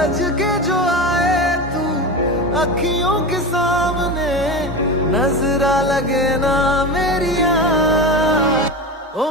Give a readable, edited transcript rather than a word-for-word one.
सज के जो आए तू अखियों के सामने, नजरा लगे ना मेरिया ओ